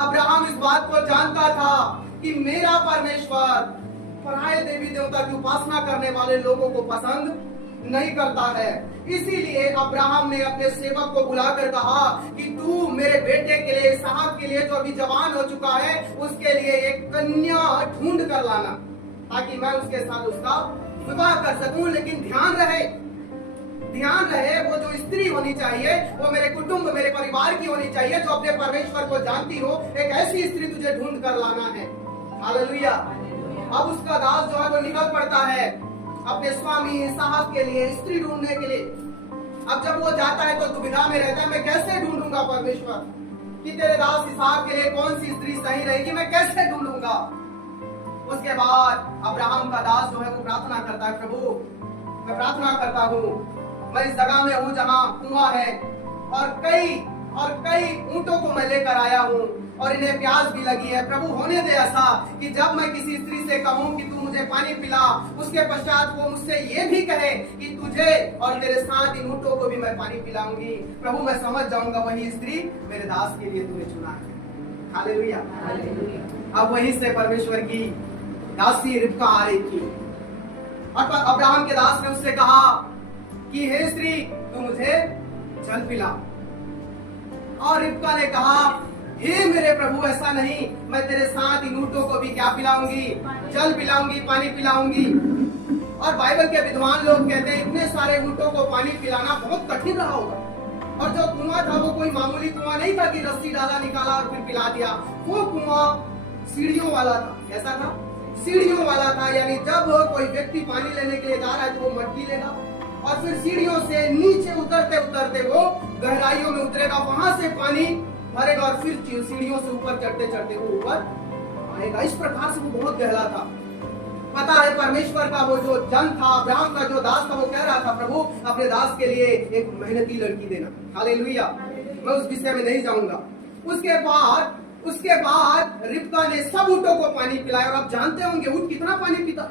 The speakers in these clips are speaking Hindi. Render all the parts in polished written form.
अब्राहम इस बात को जानता था कि मेरा परमेश्वर पराये देवी देवता की उपासना करने वाले लोगों को पसंद नहीं करता है। इसीलिए अब्राहम ने अपने सेवक को बुलाकर कहा कि तू मेरे बेटे के लिए, इसहाक के लिए, जो अभी जवान हो चुका है, उसके लिए एक कन्या ढूंढ कर लाना, ताकि मैं उसके साथ उसका विवाह कर सकूं। लेकिन ध्यान रहे वो जो स्त्री होनी चाहिए वो मेरे कुटुंब, मेरे परिवार की होनी चाहिए, जो अपने परमेश्वर को जानती हो। एक ऐसी स्त्री तुझे ढूंढ कर लाना है। हालेलुया। अब उसका दास जो है वो निकल पड़ता है अपने स्वामी इसहाक के लिए स्त्री ढूंढने के लिए। अब जब वो जाता है तो दुविधा में रहता है, मैं कैसे ढूंढूंगा परमेश्वर कि तेरे दास इसहाक के लिए कौन सी स्त्री सही रहेगी, मैं कैसे ढूंढूंगा। उसके बाद अब्राहम का दास जो है वो प्रार्थना करता है, प्रभु मैं प्रार्थना करता हूँ, मैं इस जगह में हूँ जहाँ कुआं है और कई ऊंटों को मैं लेकर आया हूँ और इन्हें प्यास भी लगी है। प्रभु होने दे ऐसा कि जब मैं किसी स्त्री से कहूँ कि तू मुझे पानी पिला, उसके पश्चात वो मुझसे ये भी कहे कि तुझे और तेरे साथ इन ऊंटों को भी मैं पानी पिलाऊंगी। प्रभु मैं समझ जाऊंगा वही स्त्री मेरे दास के लिए तूने चुना है। हालेलुया। अब वहीं से परमेश्वर की दासी रिबका आ रही थी और अब्राहम के दास ने उससे कहा कि हे स्त्री तू मुझे जल पिला। और रिबका ने कहा हे मेरे प्रभु ऐसा नहीं, मैं तेरे साथ इन ऊंटों को भी क्या पिलाऊंगी, जल पिलाऊंगी, पानी पिलाऊंगी। और बाइबल के विद्वान लोग कहते हैं इतने सारे ऊंटों को पानी पिलाना बहुत कठिन रहा होगा। और जो कुआं था वो कोई मामूली कुआं नहीं था कि रस्सी डाला निकाला और फिर पिला दिया। वो कुआं सीढ़ियों वाला था। कैसा था? सीढ़ियों वाला था। यानी जब कोई व्यक्ति पानी लेने के लिए जा रहा है तो वो मटकी लेगा और फिर सीढ़ियों से नीचे उतरते उतरते वो गहराइयों में उतरेगा, वहां से पानी भरेगा और फिर सीढ़ियों से ऊपर चढ़ते चढ़ते वो ऊपर आएगा। इस प्रकार से वो बहुत गहरा था। पता है परमेश्वर का वो जो जन था, अब्राहम का जो दास था, वो कह रहा था प्रभु अपने दास के लिए एक मेहनती लड़की देना। हालेलुया। मैं उस विषय में नहीं जाऊंगा। उसके बाद रिबका ने सब ऊंटों को पानी पिलाया। और आप जानते होंगे ऊंट कितना पानी पीता है,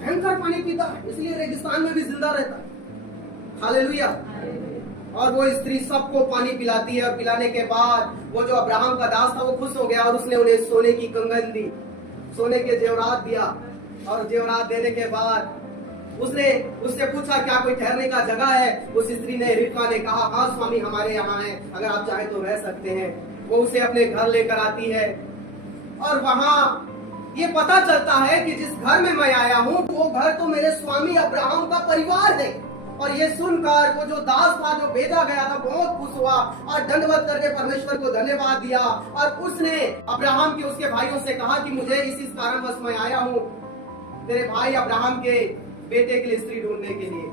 भयंकर पानी पीता है, इसलिए रेगिस्तान में भी जिंदा रहता है। हालेलुया। और वो स्त्री सबको पानी पिलाती है और पिलाने के बाद वो जो अब्राहम का दास था वो खुश हो गया और उसने उन्हें सोने की कंगन दी, सोने के जेवरात दिया। और जेवरात देने के बाद उसने उससे पूछा क्या कोई ठहरने का जगह है। उस स्त्री ने, रिबका ने कहा हाँ स्वामी हमारे यहाँ है, अगर आप चाहे तो रह सकते हैं। वो उसे अपने घर लेकर आती है और वहां ये पता चलता है कि जिस घर में मैं आया हूँ वो घर तो मेरे स्वामी अब्राहम का परिवार है। और ये सुनकर वो जो दास था जो भेजा गया था बहुत खुश हुआ और दंडवत करके परमेश्वर को धन्यवाद दिया। और उसने अब्राहम के उसके भाइयों से कहा कि मुझे इस कारणवश मैं आया हूँ तेरे भाई अब्राहम के बेटे के लिए स्त्री ढूंढने के लिए।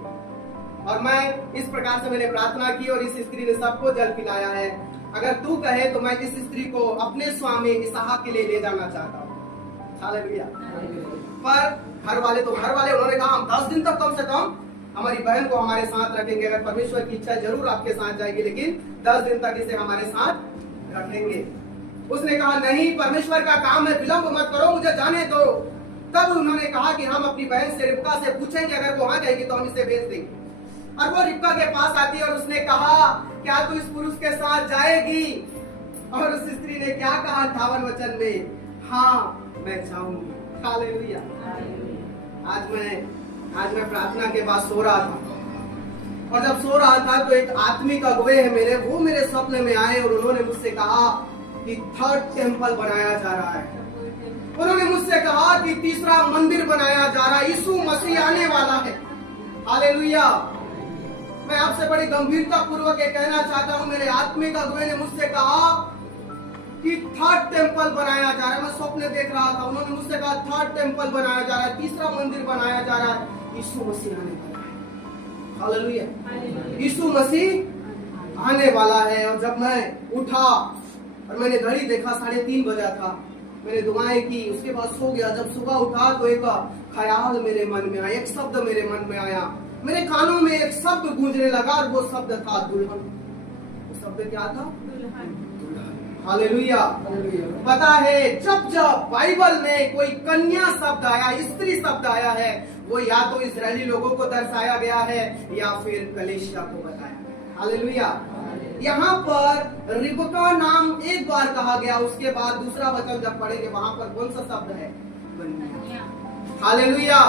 और मैं इस प्रकार से मैंने प्रार्थना की और इस स्त्री ने सबको जल पिलाया है। अगर तू कहे तो मैं इस स्त्री को अपने स्वामी इसहाक के लिए ले जाना चाहता हूँ। हालेलुया। पर घर वाले उन्होंने कहा हम 10 दिन तक कम से कम हमारी बहन को हमारे साथ रखेंगे। अगर परमेश्वर की इच्छा जरूर आपके साथ जाएगी, लेकिन 10 दिन तक इसे हमारे साथ रखेंगे। उसने कहा नहीं, परमेश्वर का काम है, विलंब मत करो, मुझे जाने दो। तब उन्होंने कहा कि हम अपनी बहन से रिबका से पूछेंगे, अगर वो आ जाएगी तो हम इसे भेज देंगे। और वो रिबका के पास आती है और उसने कहा क्या तू इस पुरुष के साथ जाएगी? और उस स्त्री ने क्या कहा 58 वचन में, हाँ मैं जाऊंगी। हालेलुया। आज मैं प्रार्थना के बाद सो रहा था और जब सो रहा था तो एक आत्मिक अगुवे है मेरे, वो मेरे स्वप्न में आए और उन्होंने मुझसे कहा कि 3rd टेम्पल बनाया जा रहा है। उन्होंने मुझसे कहा कि 3रा मंदिर बनाया जा रहा है, यीशु मसीह आने वाला है। हालेलुया। मैं आपसे बड़ी गंभीरता पूर्वक ये कहना चाहता हूँ, मेरे आत्मिक अगुवे ने मुझसे कहा कि 3rd टेम्पल बनाया जा रहा है। मैं स्वप्न देख रहा था, उन्होंने मुझसे कहा 3rd टेम्पल बनाया जा रहा है, 3रा मंदिर बनाया जा रहा है, यीशु मसीह आने वाला है। हालेलुया। यीशु मसीह आने वाला है। और जब मैं उठा और मैंने घड़ी देखा 3:30 बजा था, मैंने दुआएं की, उसके बाद सो गया। जब सुबह उठा तो एक ख्याल मेरे मन में आया, एक शब्द मेरे मन में आया, मेरे कानों में एक शब्द गूंजने लगा और वो शब्द था दुल्हन। वो शब्द क्या था? हालेलुया। पता है जब बाइबल में कोई कन्या शब्द आया, स्त्री शब्द आया है, वो या तो इजरायली लोगों को दर्शाया गया है या फिर कलीसिया को बताया। हालेलुया। यहाँ पर रिबका नाम एक कहा गया, उसके बाद दूसरा वचन जब पढ़ेंगे वहां पर कौन सा शब्द है? बनिया। हालेलुया।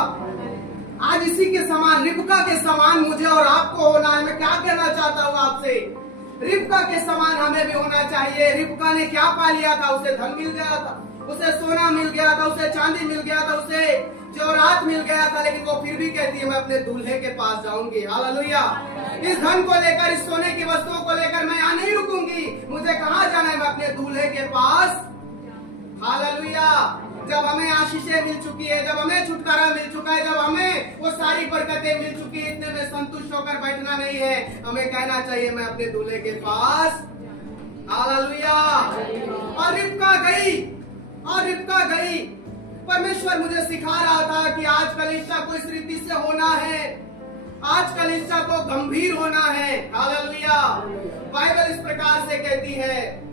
आज इसी के समान, रिबका के समान मुझे और आपको होना है। मैं क्या कहना चाहता हूँ आपसे, रिबका के समान हमें भी होना चाहिए। रिबका ने क्या पा लिया था? उसे धन मिल गया था, उसे सोना मिल गया था, उसे चांदी मिल गया था, उसे जेवरात मिल गया था, लेकिन वो फिर भी कहती है मैं अपने दूल्हे के पास जाऊंगी। हालेलुया। इस धन को लेकर, इस सोने की वस्तुओं को लेकर मैं यहाँ नहीं रुकूंगी। मुझे कहाँ जाना है? मैं अपने दूल्हे के पास। हालेलुया। जब हमें आशीषें मिल चुकी है, जब हमें छुटकारा मिल चुका है, जब हमें वो सारी बरकतें मिल चुकी है, इतने में संतुष्ट होकर बैठना नहीं है। हमें कहना चाहिए मैं अपने दूल्हे के पास। हालेलुया। और रिबका गई। परमेश्वर मुझे सिखा रहा था कि आज कलीसिया को इस रीति से होना है, आज कलीसिया को गंभीर होना है। हालेलुया। बाइबल इस प्रकार से कहती है,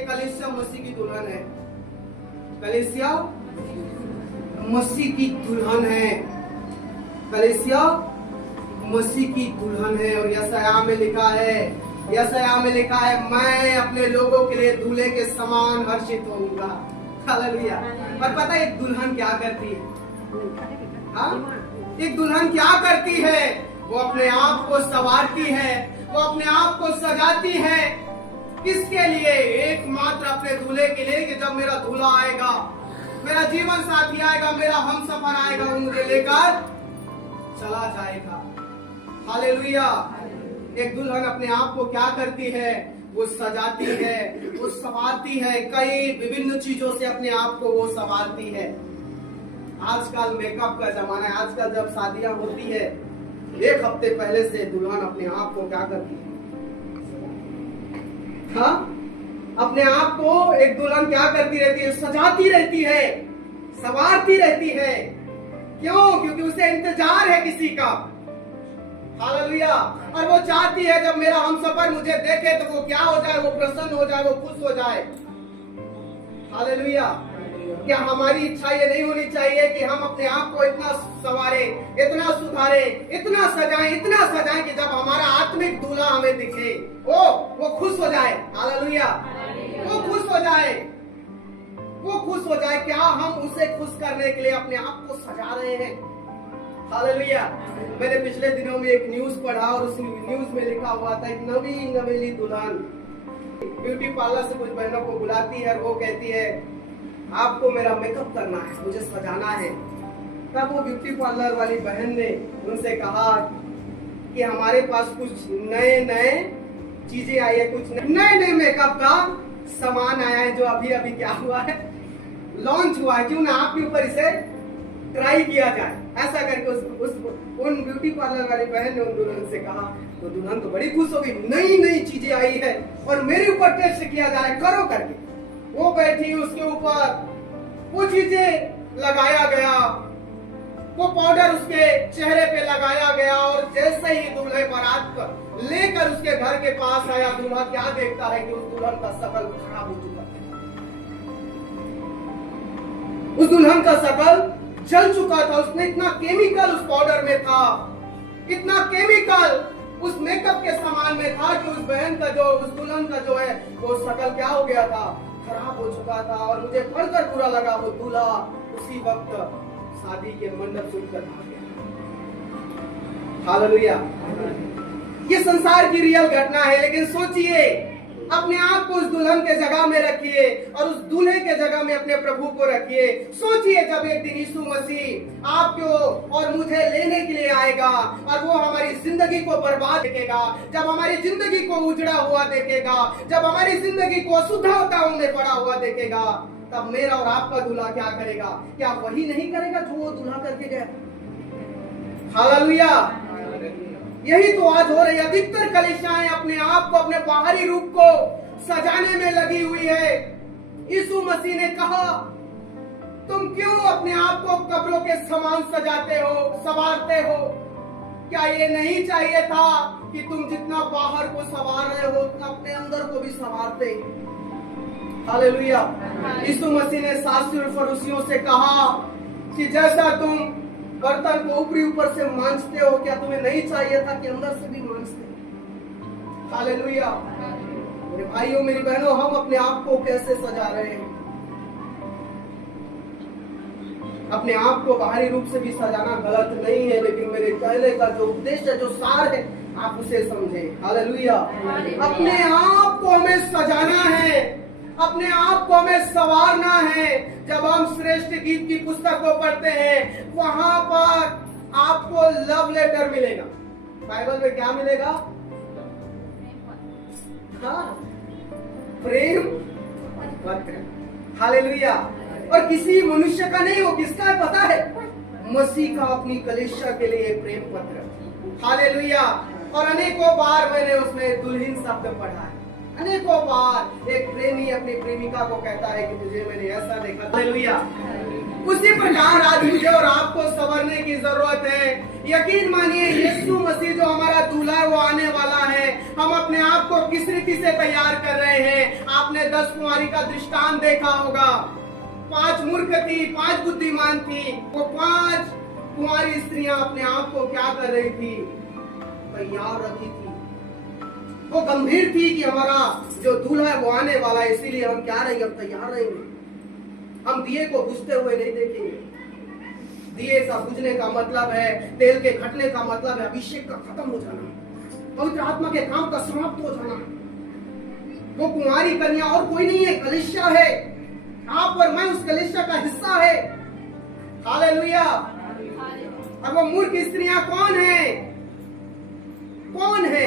कलीसिया मसीह की दुल्हन है। कलीसिया मसीह की दुल्हन है। कलीसिया मसीह की दुल्हन है। और यशायाह में लिखा है, मैं अपने लोगों के लिए दूल्हे के समान हर्षित होऊंगा। हालेलुया। और पता है एक दुल्हन क्या करती है? एक दुल्हन क्या करती है? वो अपने आप को संवारती है, वो अपने आप को सजाती है। किसके लिए? एकमात्र अपने दूल्हे के लिए, कि जब मेरा दूल्हा आएगा, मेरा जीवन साथी आएगा, मेरा हमसफर आएगा, वो मुझे लेकर चला जाएगा। हालेलुया। एक दुल्हन अपने आप को क्या करती है? वो सजाती है, वो संवारती है, कई विभिन्न चीजों से अपने आप को वो संवारती है। आजकल मेकअप का जमाना है। आजकल जब शादियां होती है, एक हफ्ते पहले से दुल्हन अपने आप को क्या करती है? हाँ, अपने आप को एक दुल्हन क्या करती रहती है? सजाती रहती है, संवारती रहती है। क्यों? क्योंकि उसे इंतजार है किसी का। हालेलुया। और वो चाहती है जब मेरा हमसफर मुझे देखे तो वो क्या हो जाए? वो प्रसन्न हो जाए, वो खुश हो जाए। हालेलुया। क्या हमारी इच्छा ये नहीं होनी चाहिए कि हम अपने आप को इतना संवारे, इतना सुधारे, इतना सजाएं कि जब हमारा आत्मिक दूल्हा हमें दिखे वो खुश हो जाए। हालेलुया। वो खुश हो जाए। क्या हम उसे खुश करने के लिए अपने आप को सजा रहे हैं? हालेलुया। मैंने पिछले दिनों में एक न्यूज पढ़ा और उस न्यूज में लिखा हुआ था, एक नवीली दुल्हन ब्यूटी पार्लर से कुछ बहनों को बुलाती है और वो कहती है आपको मेरा मेकअप करना है, मुझे सजाना है। तब वो ब्यूटी पार्लर वाली बहन ने उनसे कहा कि हमारे पास कुछ नए चीजें आई है, कुछ नए मेकअप का सामान आया है जो अभी क्या हुआ है, लॉन्च हुआ है। क्यों ना आपके ऊपर इसे ट्राई किया जाए। ऐसा करके उन ब्यूटी पार्लर वाली बहन ने उन दुल्हन से कहा। तो दुल्हन तो बड़ी खुश हो गई, नई चीजें आई है और मेरे ऊपर टेस्ट किया जा रहा है, करो करके। वो बैठी, उसके ऊपर वो चीजें लगाया गया, वो पाउडर उसके चेहरे पे लगाया गया और जैसे ही दूल्हे बारात पर लेकर उसके घर के पास आया, दूल्हा क्या देखता है कि उस दुल्हन का शकल खराब हो चुका था। उस दुल्हन का शकल जल चुका था। उसने इतना केमिकल उस पाउडर में था, इतना केमिकल उस मेकअप के सामान में था कि उस दुल्हन का जो है वो शकल क्या हो गया था, खराब हो चुका था। और मुझे पढ़कर बुरा लगा। वो दूल्हा उसी वक्त शादी के मंडप से उठकर भाग गया। हालेलुया। ये संसार की रियल घटना है, लेकिन सोचिए, अपने आप को उस दुल्हन के जगह में रखिए और उस दूल्हे के जगह में अपने प्रभु को रखिए। सोचिए जब एक दिन यीशु मसीह आपको और मुझे लेने के लिए आएगा और वो हमारी जिंदगी को बर्बाद देखेगा, जब हमारी जिंदगी को उजड़ा हुआ देखेगा, जब हमारी जिंदगी को अशुद्धताओं में पड़ा हुआ देखेगा, तब मेरा और आपका दूल्हा क्या करेगा? क्या वही नहीं करेगा जो वो दूल्हा करके गया? हालेलुया। यही तो आज हो रही है। अधिकतर कलीसियाएं अपने आप को, अपने बाहरी रूप को सजाने में लगी हुई है। यीशु मसीह ने कहा, तुम क्यों अपने आप को कब्रों के समान सजाते हो, संवारते हो? क्या ये नहीं चाहिए था कि तुम जितना बाहर को संवार रहे हो उतना अपने अंदर को भी संवारते? हालेलुया। यीशु मसीह ने शास्त्री और फरीसियों से कहा कि जैसा तुम बर्तन को ऊपर से मांजते हो, क्या तुम्हें नहीं चाहिए था कि अंदर से भी मांजते? हालेलुया। मेरे भाइयों मेरी बहनों, हम अपने आप को कैसे सजा रहे हैं? अपने आप को बाहरी रूप से भी सजाना गलत नहीं है, लेकिन मेरे कहने का जो उद्देश्य जो सार है आप उसे समझें। हालेलुया। अपने आप को हमें सजाना है, अपने आप को हमें संवारना है। जब हम श्रेष्ठ गीत की पुस्तक को पढ़ते हैं, वहां पर आपको लव लेटर मिलेगा। बाइबल में क्या मिलेगा? हाँ, प्रेम पत्र। हालेलुया। और किसी मनुष्य का नहीं हो, किसका है पता है? मसीह का अपनी कलीसिया के लिए प्रेम पत्र। हालेलुया। और अनेकों बार मैंने उसमें दुल्हन शब्द पढ़ा है। अनेकों बार एक प्रेमी अपनी प्रेमिका को कहता है कि तुझे मैंने ऐसा देखा। हालेलुया। उसी प्रकार आज मुझे और आपको संवरने की जरूरत है। यकीन मानिए, यीशु मसीह जो हमारा दूल्हा है वो आने वाला है। हम अपने आप को किस रीति से तैयार कर रहे हैं? आपने 10 कुंवारी का दृष्टांत देखा होगा। 5 मूर्ख थी, 5 बुद्धिमान थी। वो 5 कुंवारी स्त्रियां अपने आप को क्या कर रही थी? तैयार रखी थी। वो गंभीर थी कि हमारा जो दूल्हा है वो आने वाला है, इसीलिए हम क्या रहेंगे? हम तैयार रहेंगे। हम दिए को बुझते हुए नहीं देखेंगे। दिए का बुझने का मतलब है, तेल के घटने का मतलब है अभिषेक का खत्म हो जाना, पवित्र आत्मा के काम का समाप्त हो जाना। वो कुंवारी कन्या और कोई नहीं है, कलीसिया है। आप और मैं उस कलीसिया का हिस्सा है। हालेलुया। अब वो मूर्ख स्त्रियां कौन है? कौन है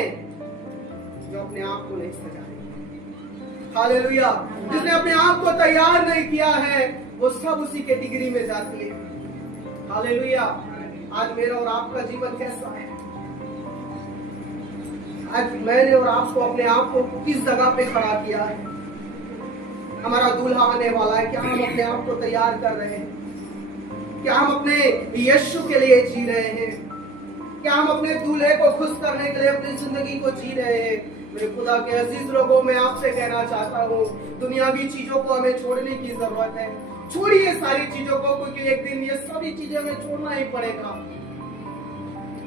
जो अपने आप को नहीं सजा रही? हालेलुया। जिसने अपने आप को तैयार नहीं किया है, वो सब उसी कैटेगरी में जाती है। हालेलुया। आज मेरा और आपका जीवन कैसा है? आज मैंने और आपको अपने आप को किस जगह पे खड़ा किया है? हमारा दूल्हा आने वाला है, क्या हम अपने आप को तैयार कर रहे हैं? क्या हम अपने यीशु के लिए जी रहे हैं? क्या हम अपने दूल्हे को खुश करने के लिए अपनी जिंदगी को जी रहे हैं? मेरे खुदा के अजीज लोगों, मैं आपसे कहना चाहता हूँ, दुनियावी चीजों को हमें छोड़ने की जरूरत है। छोड़िए सारी चीजों को, क्योंकि एक दिन ये सभी चीजें हमें छोड़ना ही पड़ेगा।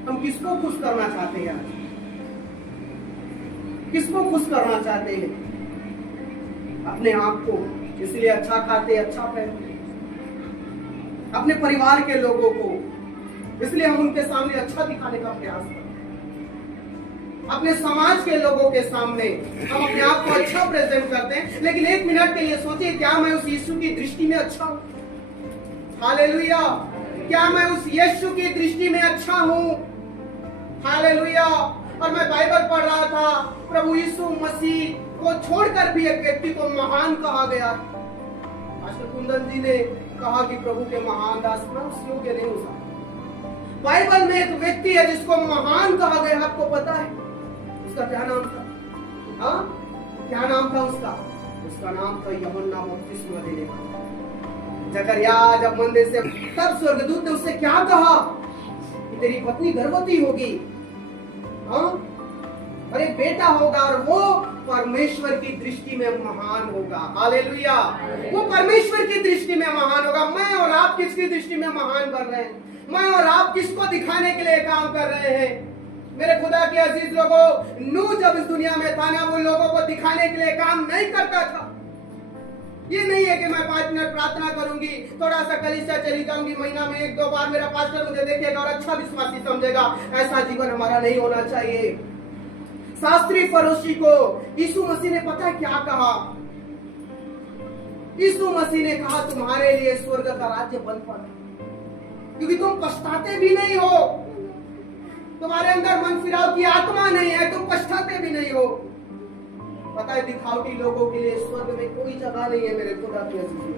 हम किसको खुश करना चाहते हैं? किसको खुश करना चाहते हैं? अपने आप को। इसलिए अच्छा खाते, अच्छा पहनते। अपने परिवार के लोगों को, इसलिए हम उनके सामने अच्छा दिखाने का प्रयास करते हैं। अपने समाज के लोगों के सामने हम अपने आप को अच्छा प्रेजेंट करते हैं। लेकिन 1 मिनट के लिए सोचिए, क्या मैं उस यीशु की दृष्टि में अच्छा हूं? हालेलुया। क्या मैं उस यीशु की दृष्टि में अच्छा हूं? हालेलुया। और मैं बाइबल पढ़ रहा था, प्रभु यीशु मसीह को छोड़कर भी एक व्यक्ति को महान कहा गया। पास्टर कुंदन जी ने कहा कि प्रभु के महान दास, मैं उस योग्य नहीं हो सकता। बाइबल में एक व्यक्ति है जिसको महान कहा गया, आपको पता है उसका क्या नाम था? हाँ, क्या नाम था उसका? उसका नाम था यूहन्ना बपतिस्मा देने वाला। जकरिया जब मंदिर से, तब स्वर्गदूत ने उससे क्या कहा कि तेरी पत्नी गर्भवती होगी, हाँ, और एक बेटा होगा, और वो परमेश्वर की दृष्टि में महान होगा। हालेलुया। वो परमेश्वर की दृष्टि में महान होगा। मैं और आप किसकी दृष्टि में महान बन रहे हैं? मैं और आप किसको दिखाने के लिए काम कर रहे हैं? मेरे खुदा के अजीज लोगों, नूह जब इस दुनिया में था ना, वो लोगों को दिखाने के लिए काम नहीं करता था। ये नहीं है कि मैं 5 मिनट प्रार्थना करूंगी, थोड़ा सा कलीसिया चली जाऊंगी, महीना में 1-2 बार मेरा पास्टर मुझे देखेगा और अच्छा विश्वासी समझेगा। ऐसा जीवन हमारा नहीं होना चाहिए। शास्त्री फरोशी को यीशु मसीह ने पता है क्या कहा? यीशु मसीह ने कहा, तुम्हारे लिए स्वर्ग का राज्य बंद पड़ा, क्योंकि तुम पछताते भी नहीं हो। तुम्हारे अंदर मन फिराव की आत्मा नहीं है, तुम पछताते भी नहीं हो। पता है, दिखावटी लोगों के लिए स्वर्ग में कोई जगह नहीं है। मेरे खुदा की अजीज,